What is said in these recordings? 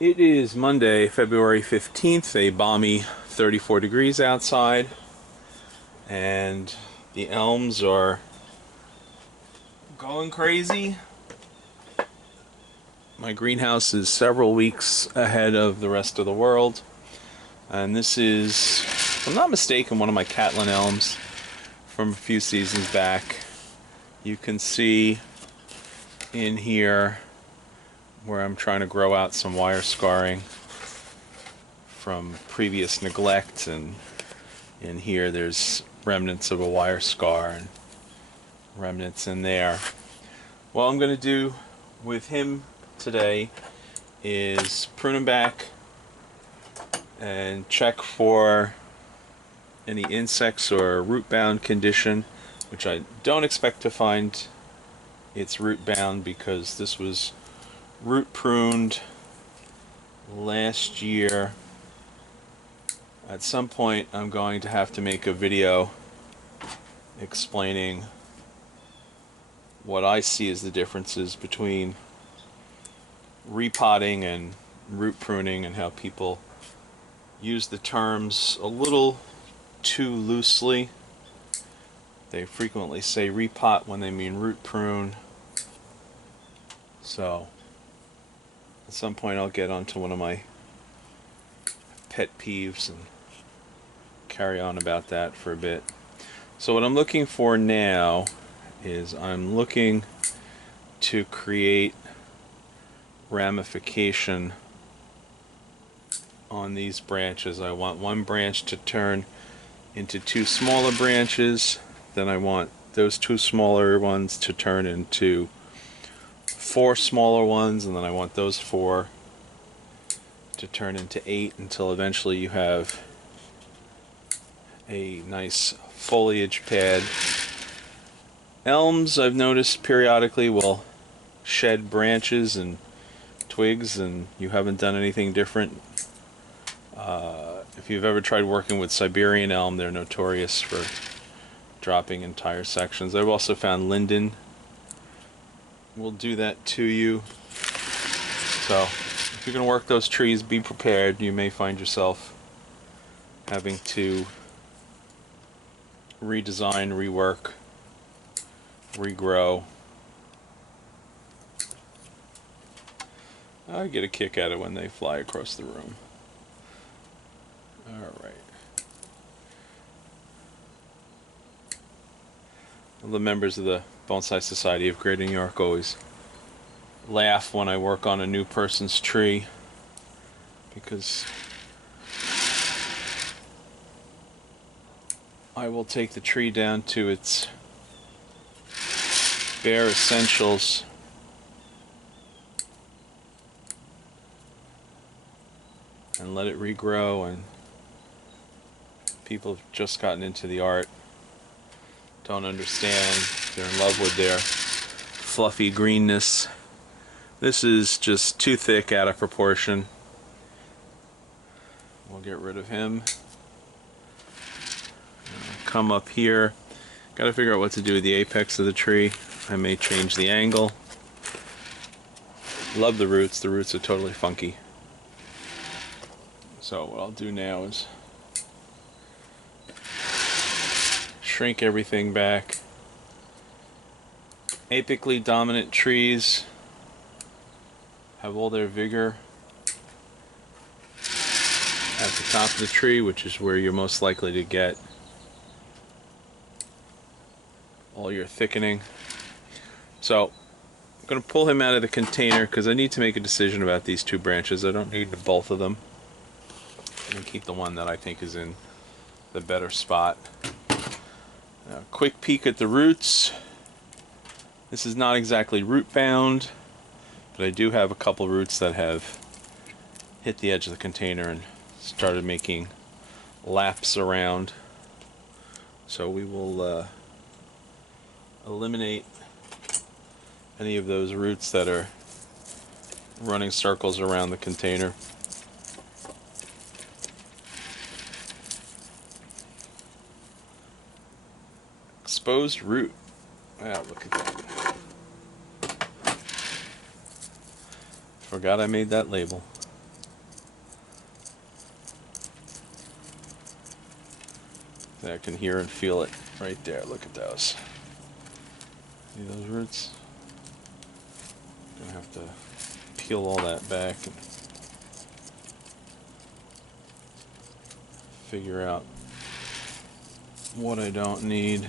It is Monday, February 15th, a balmy 34 degrees outside, and the elms are going crazy. My greenhouse is several weeks ahead of the rest of the world, and this is, if I'm not mistaken, one of my Catlin Elms from a few seasons back. You can see in here where I'm trying to grow out some wire scarring from previous neglect, and in here there's remnants of a wire scar and remnants in there. What I'm going to do with him today is prune him back and check for any insects or root bound condition, which I don't expect to find. It's root bound because this was root pruned last year. At some point I'm going to have to make a video explaining what I see as the differences between repotting and root pruning, and how people use the terms a little too loosely. They frequently say repot when they mean root prune. So at some point I'll get onto one of my pet peeves and carry on about that for a bit. So what I'm looking for now is I'm looking to create ramification on these branches. I want one branch to turn into two smaller branches, then I want those two smaller ones to turn into four smaller ones, and then I want those four to turn into 8, until eventually you have a nice foliage pad. Elms, I've noticed, periodically will shed branches and twigs, and you haven't done anything different. If you've ever tried working with Siberian elm, they're notorious for dropping entire sections. I've also found linden will do that to you. So if you're going to work those trees, be prepared. You may find yourself having to redesign, rework, regrow. I get a kick out of it when they fly across the room. Alright. The members of the Bonsai Society of Greater New York always laugh when I work on a new person's tree, because I will take the tree down to its bare essentials and let it regrow, and people have just gotten into the art, don't understand, they're in love with their fluffy greenness. This is just too thick, out of proportion. We'll get rid of him. Come up here. Gotta figure out what to do with the apex of the tree. I may change the angle. Love the roots. The roots are totally funky. So what I'll do now is shrink everything back. Apically dominant trees have all their vigor at the top of the tree, which is where you're most likely to get all your thickening. So I'm going to pull him out of the container because I need to make a decision about these two branches. I don't need both of them. I'm going to keep the one that I think is in the better spot. Now, quick peek at the roots. This is not exactly root bound, but I do have a couple roots that have hit the edge of the container and started making laps around. So we will eliminate any of those roots that are running circles around the container. Exposed root. Wow, look at that. Forgot I made that label. I can hear and feel it right there. Look at those. See those roots? Gonna have to peel all that back and figure out what I don't need.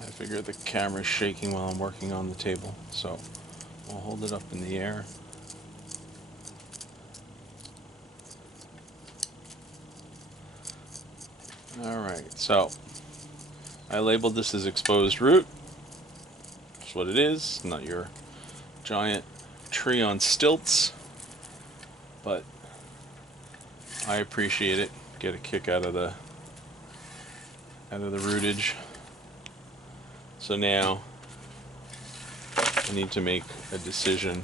I figure the camera's shaking while I'm working on the table, so I'll hold it up in the air. Alright, so I labeled this as exposed root. That's what it is, not your giant tree on stilts, but I appreciate it. Get a kick out of the rootage. So now I need to make a decision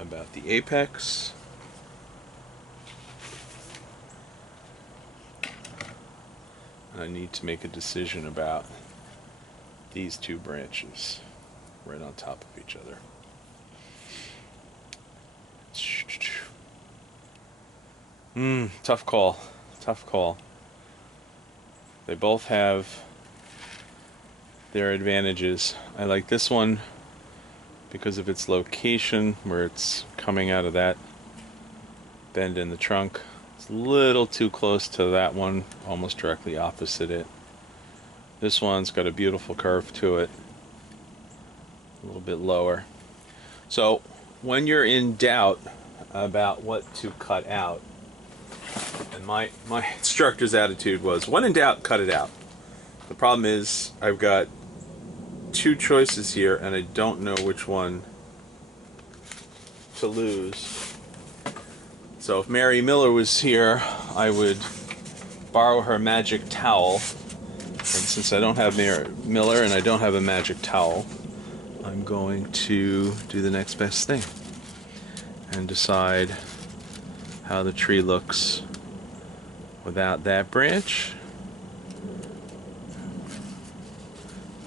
about the apex. And I need to make a decision about these two branches right on top of each other. Tough call. Tough call. They both have their advantages. I like this one because of its location, where it's coming out of that bend in the trunk. It's a little too close to that one, almost directly opposite it. This one's got a beautiful curve to it, a little bit lower. So when you're in doubt about what to cut out, and my instructor's attitude was, when in doubt, cut it out. The problem is I've got two choices here and I don't know which one to lose. So if Mary Miller was here, I would borrow her magic towel. And since I don't have Mary Miller and I don't have a magic towel, I'm going to do the next best thing and decide how the tree looks without that branch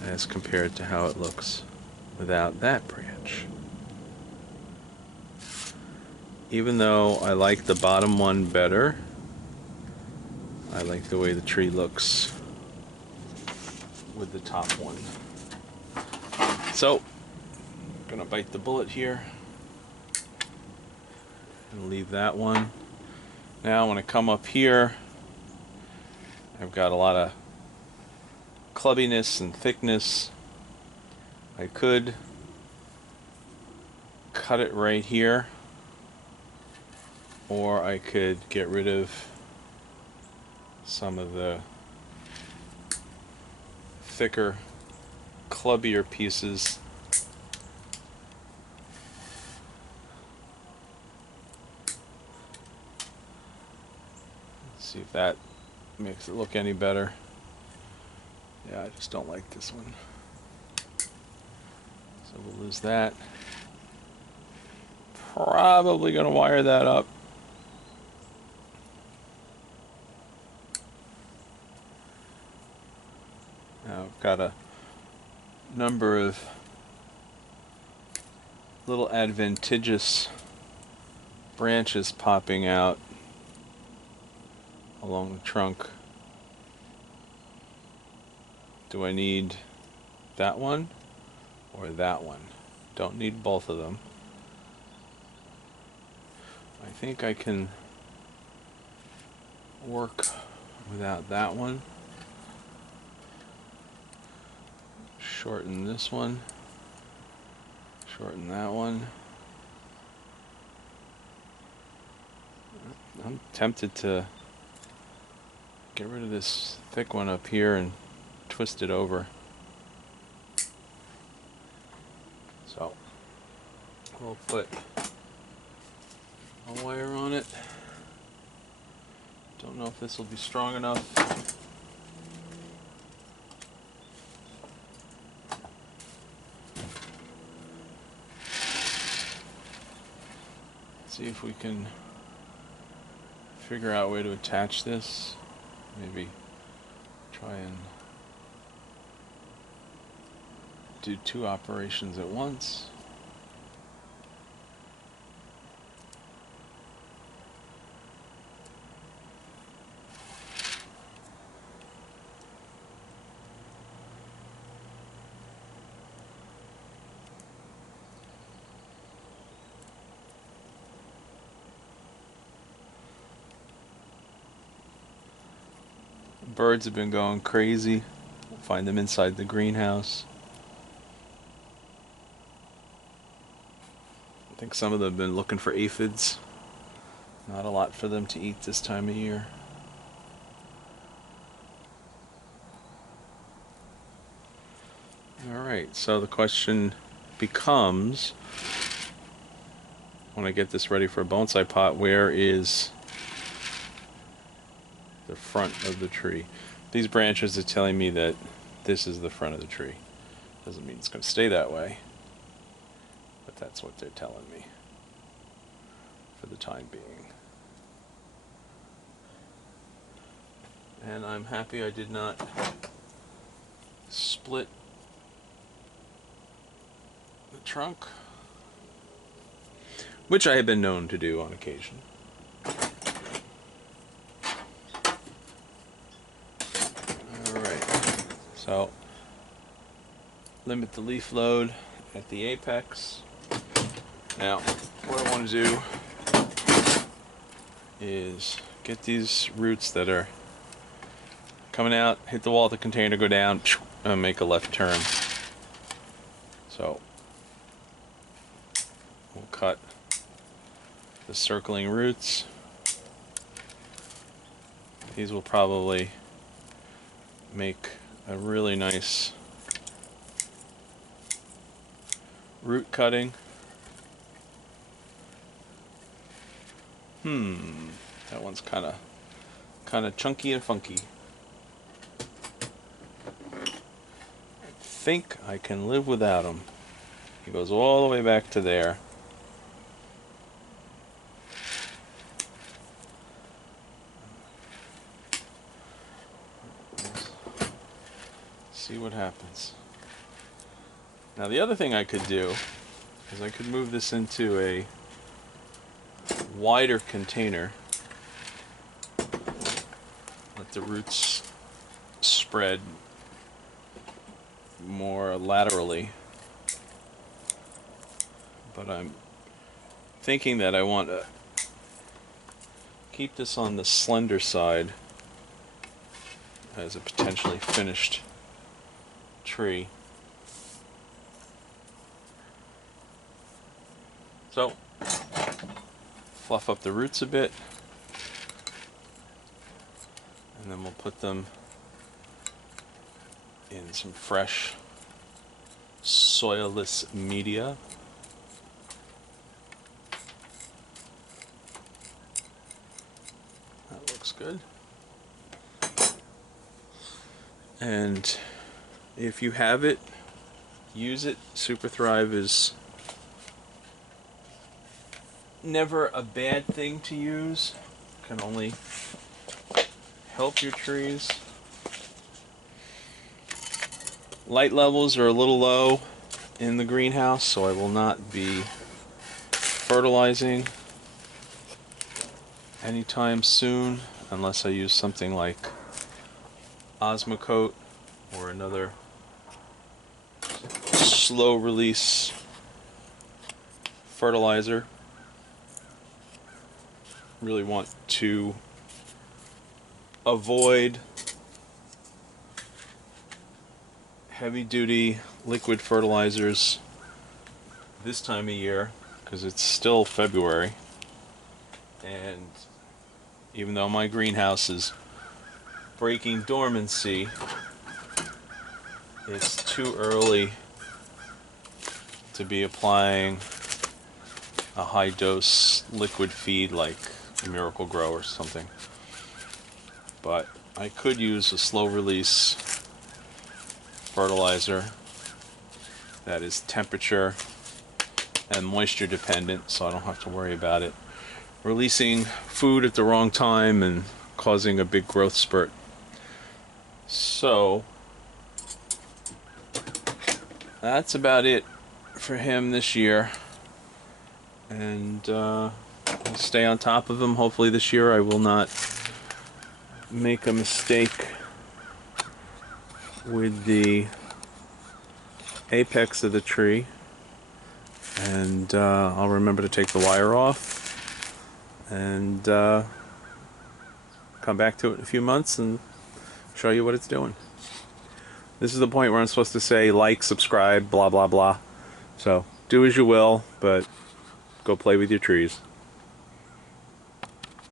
as compared to how it looks without that branch. Even though I like the bottom one better, I like the way the tree looks with the top one. So, I'm gonna bite the bullet here and leave that one. Now when I come up here, I've got a lot of clubbiness and thickness. I could cut it right here, or I could get rid of some of the thicker, clubbier pieces. Let's see if that makes it look any better. Yeah, I just don't like this one. So we'll lose that. Probably gonna wire that up. Now I've got a number of little adventitious branches popping out along the trunk. Do I need that one or that one? Don't need both of them. I think I can work without that one. Shorten this one. Shorten that one. I'm tempted to get rid of this thick one up here and twist it over. So we'll put a wire on it. Don't know if this will be strong enough. See if we can figure out a way to attach this. Maybe try and do two operations at once. Birds have been going crazy. Find them inside the greenhouse. I think some of them have been looking for aphids. Not a lot for them to eat this time of year. Alright, so the question becomes, when I get this ready for a bonsai pot, where is the front of the tree? These branches are telling me that this is the front of the tree. Doesn't mean it's going to stay that way, but that's what they're telling me for the time being. And I'm happy I did not split the trunk, which I have been known to do on occasion. So, limit the leaf load at the apex. Now, what I want to do is get these roots that are coming out, hit the wall of the container, go down, and make a left turn. So, we'll cut the circling roots. These will probably make a really nice root cutting. That one's kind of chunky and funky. I think I can live without him. He goes all the way back to there. See what happens. Now the other thing I could do is I could move this into a wider container. Let the roots spread more laterally. But I'm thinking that I want to keep this on the slender side as a potentially finished tree. So, fluff up the roots a bit, and then we'll put them in some fresh soilless media. That looks good. And if you have it, use it. Super Thrive is never a bad thing to use. Can only help your trees. Light levels are a little low in the greenhouse, so I will not be fertilizing anytime soon unless I use something like Osmocote or another slow release fertilizer. Really want to avoid heavy duty liquid fertilizers this time of year because it's still February, and even though my greenhouse is breaking dormancy, it's too early to be applying a high dose liquid feed like Miracle Grow or something. But I could use a slow release fertilizer that is temperature and moisture dependent, so I don't have to worry about it releasing food at the wrong time and causing a big growth spurt. So that's about it for him this year. And I'll stay on top of him. Hopefully this year I will not make a mistake with the apex of the tree. And I'll remember to take the wire off and come back to it in a few months and show you what it's doing. This is the point where I'm supposed to say like, subscribe, blah blah blah. So do as you will, but go play with your trees.